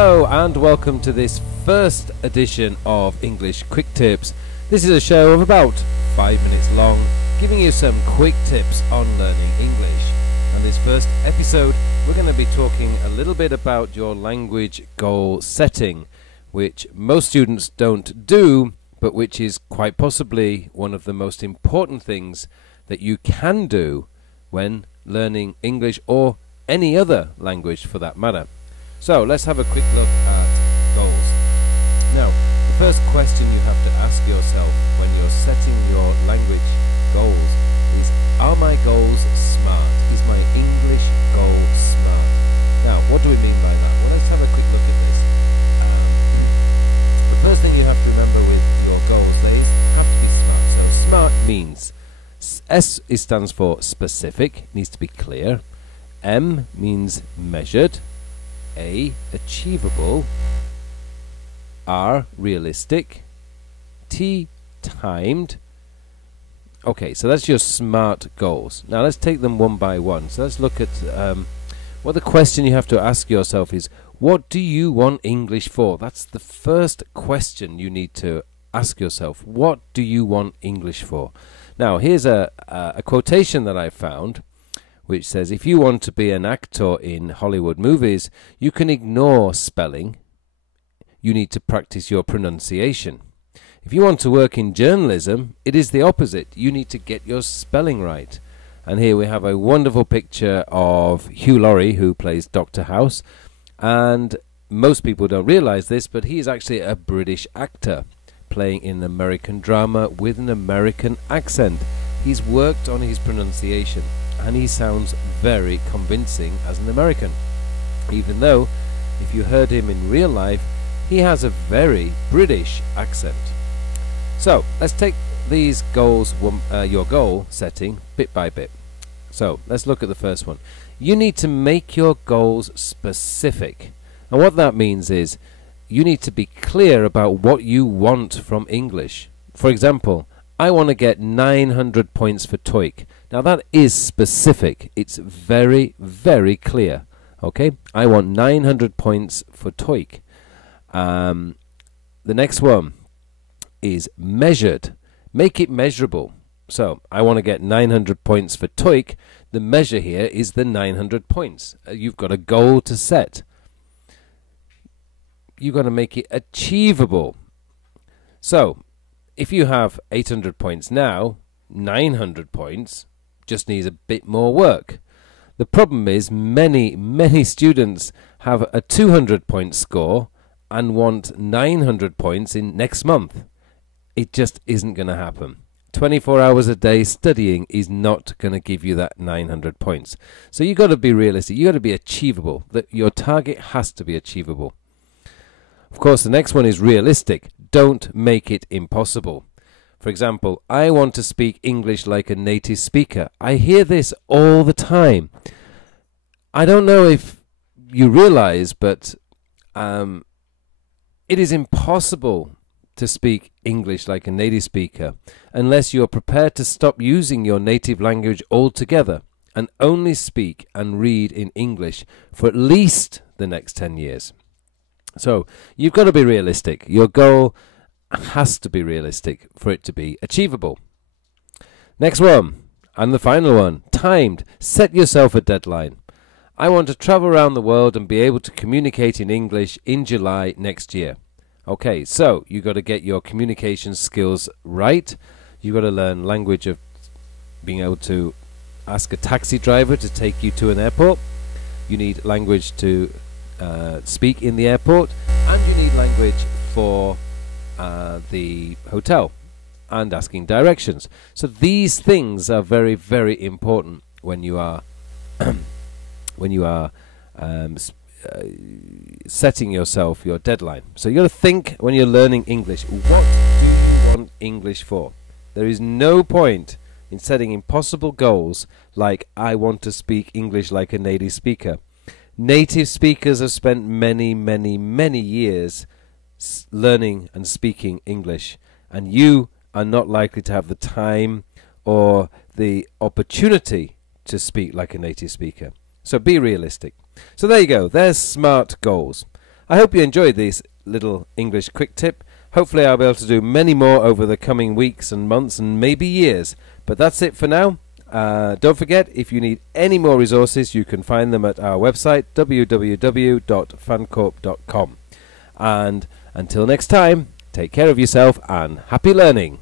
Hello and welcome to this first edition of English Quick Tips. This is a show of about 5 minutes long, giving you some quick tips on learning English. And this first episode, we're going to be talking a little bit about your language goal setting, which most students don't do, but which is quite possibly one of the most important things that you can do when learning English or any other language for that matter. So let's have a quick look at goals. Now, the first question you have to ask yourself when you're setting your language goals is, are my goals smart? Is my English goal smart? Now, what do we mean by that? Well, let's have a quick look at this. The first thing you have to remember with your goals, they have to be smart. So smart means S stands for specific, needs to be clear. M means measured. A, achievable. R, realistic. T, timed. Okay, so that's your SMART goals. Now let's take them one by one. So let's look at what the question you have to ask yourself is, what do you want English for? That's the first question you need to ask yourself. What do you want English for? Now here's a quotation that I found, which says, if you want to be an actor in Hollywood movies, you can ignore spelling. You need to practice your pronunciation. If you want to work in journalism, it is the opposite. You need to get your spelling right. And here we have a wonderful picture of Hugh Laurie, who plays Dr. House. And most people don't realize this, but he is actually a British actor playing in an American drama with an American accent. He's worked on his pronunciation, and he sounds very convincing as an American, even though if you heard him in real life, he has a very British accent. So let's take these goals, your goal setting, bit by bit. So let's look at the first one. You need to make your goals specific, and what that means is you need to be clear about what you want from English. For example, I want to get 900 points for TOEIC. Now that is specific. It's very, very clear. Okay, I want 900 points for TOEIC. The next one is measured. Make it measurable. So I want to get 900 points for TOEIC. The measure here is the 900 points. You've got a goal to set. You've got to make it achievable. So if you have 800 points now, 900 points just needs a bit more work. The problem is many students have a 200 point score and want 900 points in next month. It just isn't going to happen. 24 hours a day studying is not going to give you that 900 points. So you've got to be realistic. You've got to be achievable. Your target has to be achievable. Of course, the next one is realistic. Don't make it impossible. For example, I want to speak English like a native speaker. I hear this all the time. I don't know if you realize, but it is impossible to speak English like a native speaker unless you are prepared to stop using your native language altogether and only speak and read in English for at least the next 10 years. So you've got to be realistic. Your goal has to be realistic for it to be achievable. Next one, and the final one, timed. Set yourself a deadline. I want to travel around the world and be able to communicate in English in July next year. Okay, so you've got to get your communication skills right. You've got to learn language of being able to ask a taxi driver to take you to an airport. You need language to speak in the airport, and you need language for the hotel and asking directions. So these things are very, very important when you are setting yourself your deadline. So you got to think when you're learning English, what do you want English for? There is no point in setting impossible goals like I want to speak English like a native speaker. Native speakers have spent many years learning and speaking English, and you are not likely to have the time or the opportunity to speak like a native speaker. So be realistic. So there you go. There's SMART goals. I hope you enjoyed this little English quick tip. Hopefully I'll be able to do many more over the coming weeks and months and maybe years. But that's it for now. Don't forget, if you need any more resources, you can find them at our website, www.fancorp.com. And until next time, take care of yourself and happy learning.